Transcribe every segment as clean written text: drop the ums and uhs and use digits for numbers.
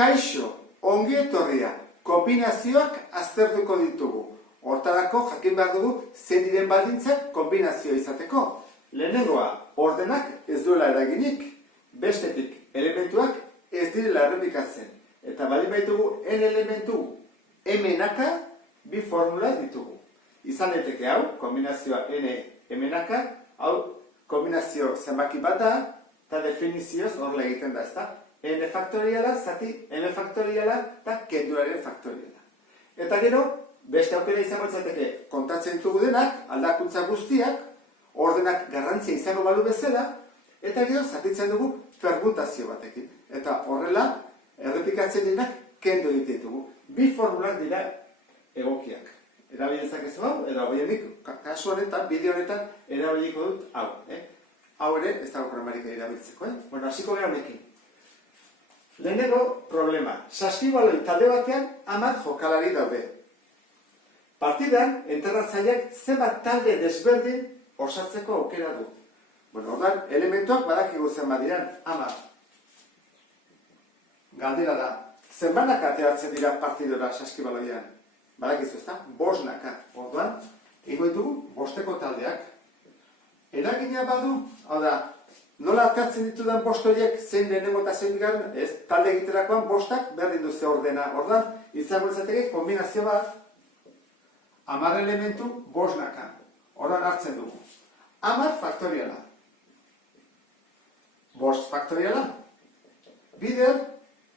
Kaixo, ongi etorria, kombinazioak aztertuko ditugu. Hortarako jakin behar dugu zein diren baldintzak kombinazioa izateko. Lehenengoa, ordenak ez duela eraginik, bestetik elementuak ez direla errepikatzen. Eta baldin baitugu n elementu m-naka bi formula ditugu. Izan daiteke hau, kombinazioa n m-naka, hau kombinazio zenbaki bat da, eta definizioz horrela egiten da, ezta? N faktoriala, zati m faktoriala, eta kenduraren faktoriala. Eta gero, beste aukera izango litzateke kontatzen ditugu denak, aldakuntza guztiak, ordenak garrantzia izango balu bezala, eta gero zatitzen dugu permutazio batekin. Eta horrela, errepikatzen direnak kendu egite ditugu. Bi formulak dira egokiak. Erabilizak ez hau, edo horiek, kasu honetan, bideo honetan, erabiliko dut hau. Hau ere, ez dago problemarik erabiltzeko. Bueno, hasiko gara honekin. Lehenengo problema. Saskibaloi talde batean 10 jokalari daude. Partidan, entrenatzaileak zenbat talde desberdin osatzeko aukera du. Bueno, ordan, elementuak badakigu zenbat diran 10. Galdera da, zenbanak ateratzen dira partidora saskibaloian? Badakizu ezta? 5 Orduan, ingo ditugu 5 taldeak. Eragina badu, hau da, nola ateratzen ditudan 5 horiek zein lehenengo eta zein bigarren, ez, talde egiterakoan 5 berdin duze ordena. Orduan, izango litzateke kombinazio bat 10 elementu 5. Orduan hartzen dugu. 10 faktoriala. 5 faktoriala. Bider,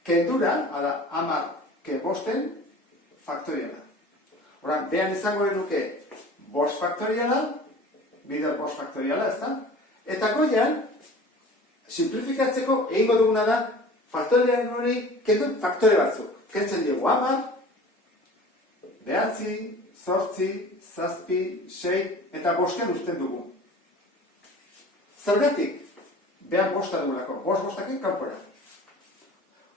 kendura, ala 10 ke 5 faktoriala. Orduan, behan izango genuke 5 faktoriala, bider 5 faktoriala, ezta? Eta goian, simplifikatzeko egingo duguna da, faktorialen hori kendu faktore batzuk. Kentzen dugu 10, 9, 8, 7, 6 eta 5 uzten dugu. Zergatik, behan 5 dugulako, 5 kanpora.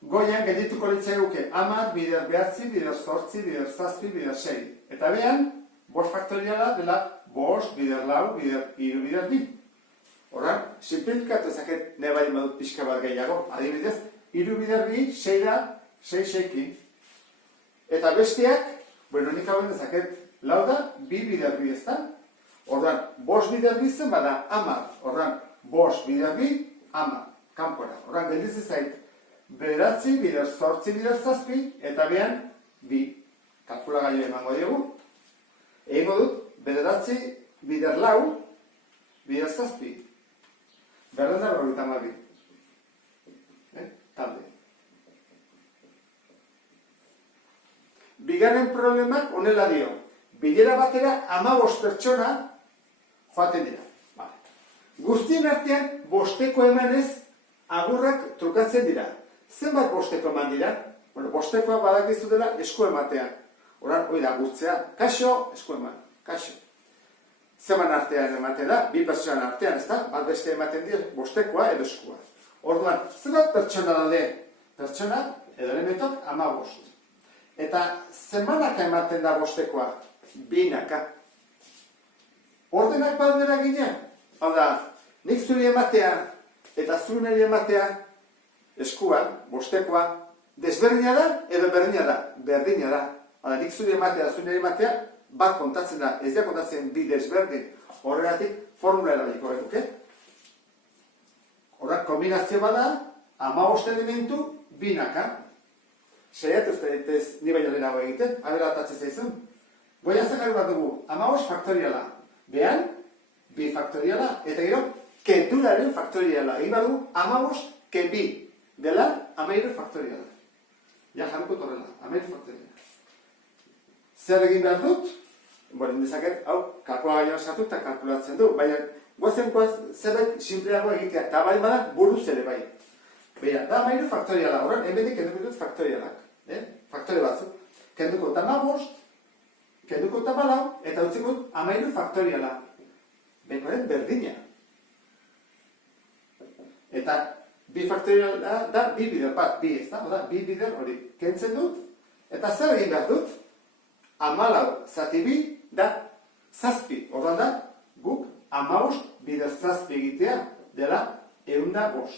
Goian geldituko litzaiguke 10, bider 9, bider 8, bider 7, bider 6. Eta behan, 5 faktoriala dela 5, bider 4, bider 3, bider 2. Horan, simplifikatu ezaket nire baldin badut pixka bat gehiago. Adibidez, 3 bider 2, 6 da, 6 Eta besteak, bueno, nik hau ezaket, 4 da, 2 bider 2 ez da. Horan, 5 bider 2 zen bada 10. Horan, 5 bider 2, 10. Kanpora. Horan, geldiz ezait, 9, bider 8, bider 7, eta behan, 2. Kalkulagailu emango dugu. Egingo dut, 9, bider 4, bider 7. Berrenda berrogeita hamabi. Talde. Bigarren problemak honela dio. Bilera batera 15 pertsona joaten dira. Guztien artean 5 emanez agurrak trukatzen dira. Zenbat 5 eman dira? Bueno, 5 badakizu dela esku ematean. Horan, hori da guztzea. Kaixo, esku eman. Kaixo. Zeman artean ematen da, 2 pertsonan artean, ez da? Bat beste ematen dira, 5 edo eskua. Orduan, zenbat pertsona daude? Pertsona edo elementok 15. Eta zemanaka ematen da 5? 2. Ordenak badera ginen? Hau da, nik zuri ematea eta zuri niri ematea eskuan, 5, desberdina da edo berdina da? Berdina da. Hau da, nik zuri ematea, zuri niri ematea, bat kontatzen da, ez da kontatzen bi desberdin. Horregatik, formula erabiliko getuke. Horrek, kombinazio bada, 15 elementu, 2. Saiatu ez ni baino lehenago egiten, abera atatzen zaizun. Goia zekari bat dugu, 15 faktoriala. Behan, 2 faktoriala, eta gero, kenduraren faktoriala. Egin bat dugu, 15 ke 2. Dela, 13 faktoriala. Ja, jarriko torrela, 13 faktoriala. Zer egin behar dut? Bueno, dezaket, hau, kalkulagailuan sartu eta kalkulatzen du. Baina, guazen zerbait simpleago egitea. Eta bai bada, buruz ere bai. Baina, da 13 faktoriala. Horren, hemenik kenduko dut faktorialak. Faktore batzuk. Kenduko 15, kenduko 14, eta utziko 13 faktoriala. Bekoren berdina. Eta, 2 faktoriala da 2 bider bat, 2 ez da? Oda, 2 bider hori kentzen dut. Eta zer egin behar dut? 14 zati 2 da 7. Orduan da, guk 15 bider 7 egitea dela 105.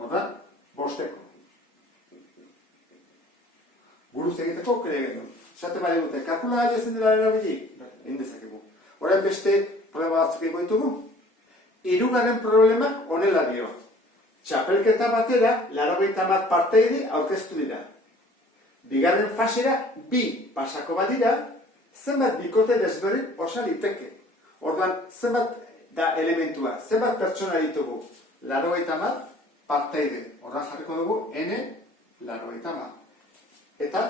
Orduan, 5. buruz egiteko aukera genuen. Esate bari dute, kalkulagailu ezin dela erabili? Egin dezakegu. Orain beste problema batzuk egingo ditugu. Hirugarren problemak honela dio. Txapelketa batera, 81 parteide aurkeztu dira. Bigarren fasera, 2 pasako badira, zenbat bikote desberdin osa liteke. Orduan, zenbat da elementua, zenbat pertsona ditugu? 80 parteide. Orduan jarriko dugu, N, 80. Eta,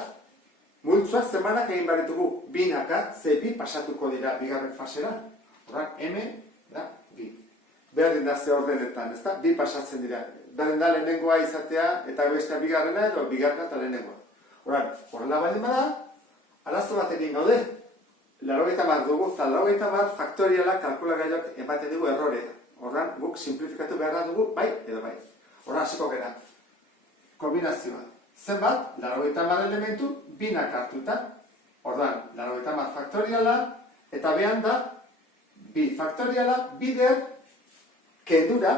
multzoak zenbanak egin baritugu, binaka, ze 2 pasatuko dira bigarren fasera. Orduan, M, da, 2. Berdin da ze ordenetan, ezta? 2 pasatzen dira. Berdin da lehenengoa izatea, eta bestea bigarrena, edo bigarrena eta lehenengoa. Orduan, horrela baldin bada, arazo bat egin gaude. 80 dugu, eta 80 faktoriala kalkulagailuak ematen dugu errorea. Orduan, guk simplifikatu behar dugu, bai edo bai. Orduan, hasiko gara. Kombinazioa. Zenbat, 80 elementu, binak hartuta. Orduan, 80 faktoriala, eta behan da, 2 faktoriala, bider, kendura,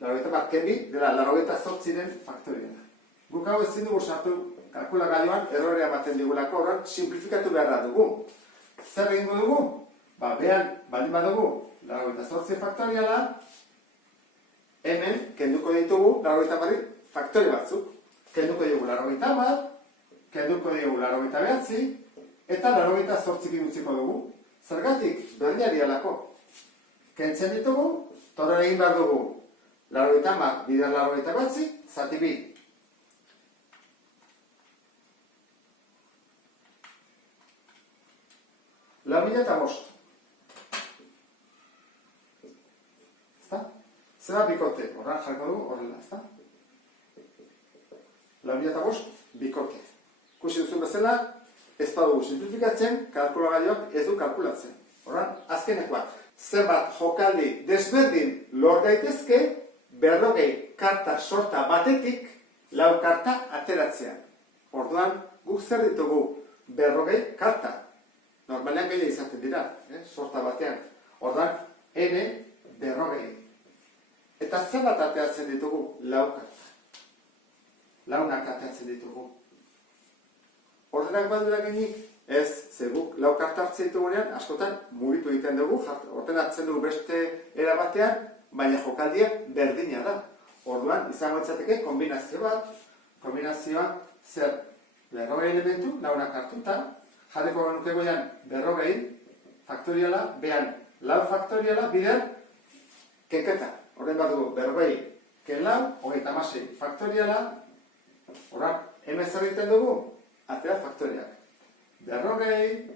80 kenbi, dela 88 faktoriala. Guk hau ezin dugu sartu kalkulagailuan errorea ematen digulako, orduan simplifikatu beharra dugu. Zer egingo dugu? Behan, baldin badugu, 88 faktoriala, hemen kenduko ditugu 80 faktore batzuk. Kenduko ditugu 80, kenduko ditugu 89, eta 88 utziko dugu. Zergatik, berdinari alako. Kentzen ditugu, torren egin behar dugu 80 bider 89, zati 2. Lau mila eta bost. Ezta? Zeba bikote, horran jarko dugu, horrela, ezta? Lau mila eta bost, bikote. Kusi duzun bezala, ez badugu simplifikatzen, kalkulagailuak ez du kalkulatzen. Horran, azkenekoa, zenbat jokaldi desberdin lor daitezke, 40 karta sorta batetik, 4 karta ateratzea. Orduan, guk zer ditugu 40 karta. Normalean gehiago izaten dira, sorta batean. Orduan, N, 40. Eta zenbat ateratzen ditugu? 4 karta. 4 ateratzen ditugu. Ordenak badura genik, ez, ze guk 4 karta hartzen ditugunean, askotan mugitu egiten dugu, ordenatzen dugu beste erabatean, baina jokaldia berdina da. Orduan, izango etzateke kombinazio bat, kombinazioa zer 40 elementu, 4 hartuta, jarriko genuke goian 40 faktoriala, behan 4 faktoriala, bider kenketa. Horren bat dugu, 40 ken 4, 36 faktoriala, horren, hemen zer egiten dugu, atera faktoriak. 40,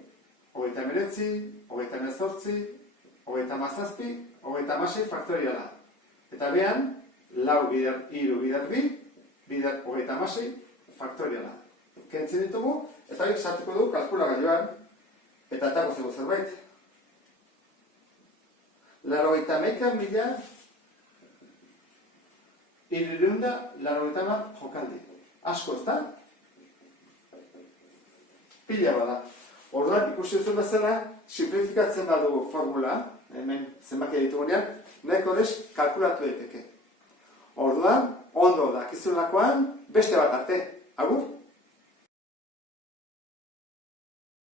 39, 38, 37, 36 faktoriala. Eta behan, 4 bider 3 bider 2, bider 36 faktoriala. Kentzen ditugu, eta hori sartuko dugu kalkulagailuan, eta atako zego zerbait. 81.000 380 jokaldi. Asko, ez da? Pila bada. Orduan, ikusi duzun bezala, simplifikatzen badugu formula, hemen zenbakia ditugunean, nahiko horrez kalkulatu daiteke. Orduan, ondo dakizulakoan, beste bat arte. Agur?